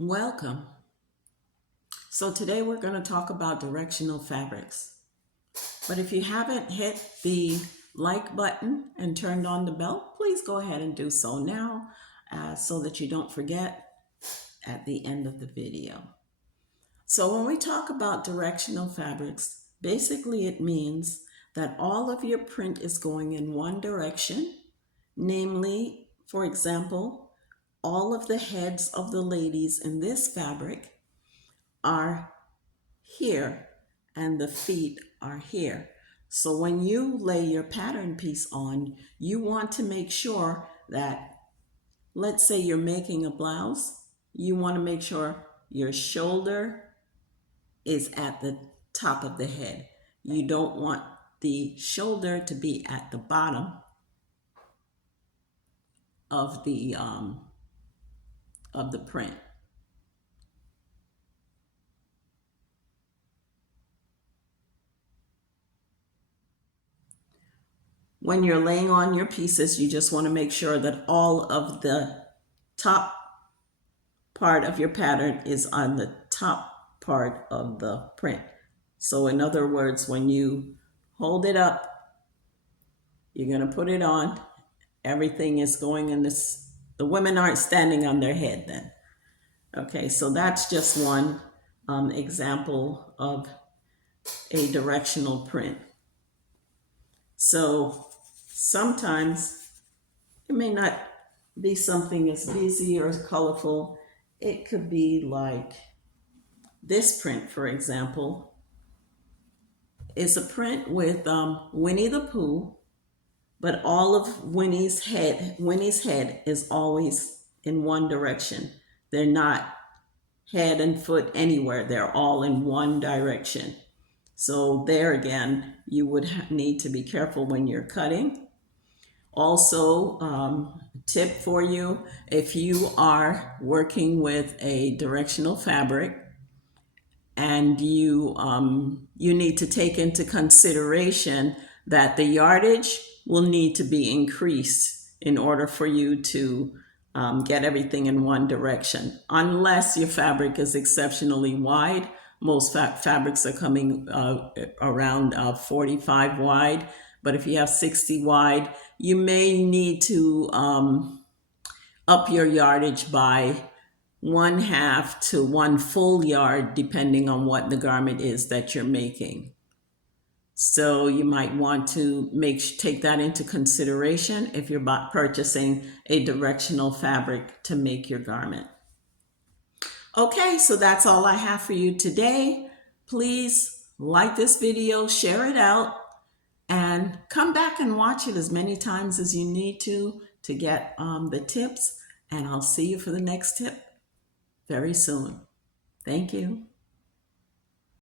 Welcome. So today we're going to talk about directional fabrics. But if you haven't hit the like button and turned on the bell, please go ahead and do so now so that you don't forget at the end of the video. So when we talk about directional fabrics, basically it means that all of your print is going in one direction, namely, for example, all of the heads of the ladies in this fabric are here and the feet are here. So when you lay your pattern piece on, you want to make sure that, let's say you're making a blouse, you want to make sure your shoulder is at the top of the head. You don't want the shoulder to be at the bottom of the print. When you're laying on your pieces, you just want to make sure that all of the top part of your pattern is on the top part of the print. So in other words, when you hold it up, you're going to put it on, everything is going in this, the women aren't standing on their head then. Okay, so that's just one example of a directional print. So sometimes it may not be something as busy or as colorful. It could be like this print, for example, is a print with Winnie the Pooh, but all of Winnie's head is always in one direction. They're not head and foot anywhere. They're all in one direction. So there again, you would need to be careful when you're cutting. Also, tip for you, if you are working with a directional fabric and you need to take into consideration that the yardage will need to be increased in order for you to get everything in one direction. Unless your fabric is exceptionally wide, most fabrics are coming around 45 wide, but if you have 60 wide, you may need to up your yardage by 1/2 to 1 full yard, depending on what the garment is that you're making. So you might want to take that into consideration if you're purchasing a directional fabric to make your garment. Okay, so that's all I have for you today. Please like this video, share it out, and come back and watch it as many times as you need to get the tips. And I'll see you for the next tip very soon. Thank you.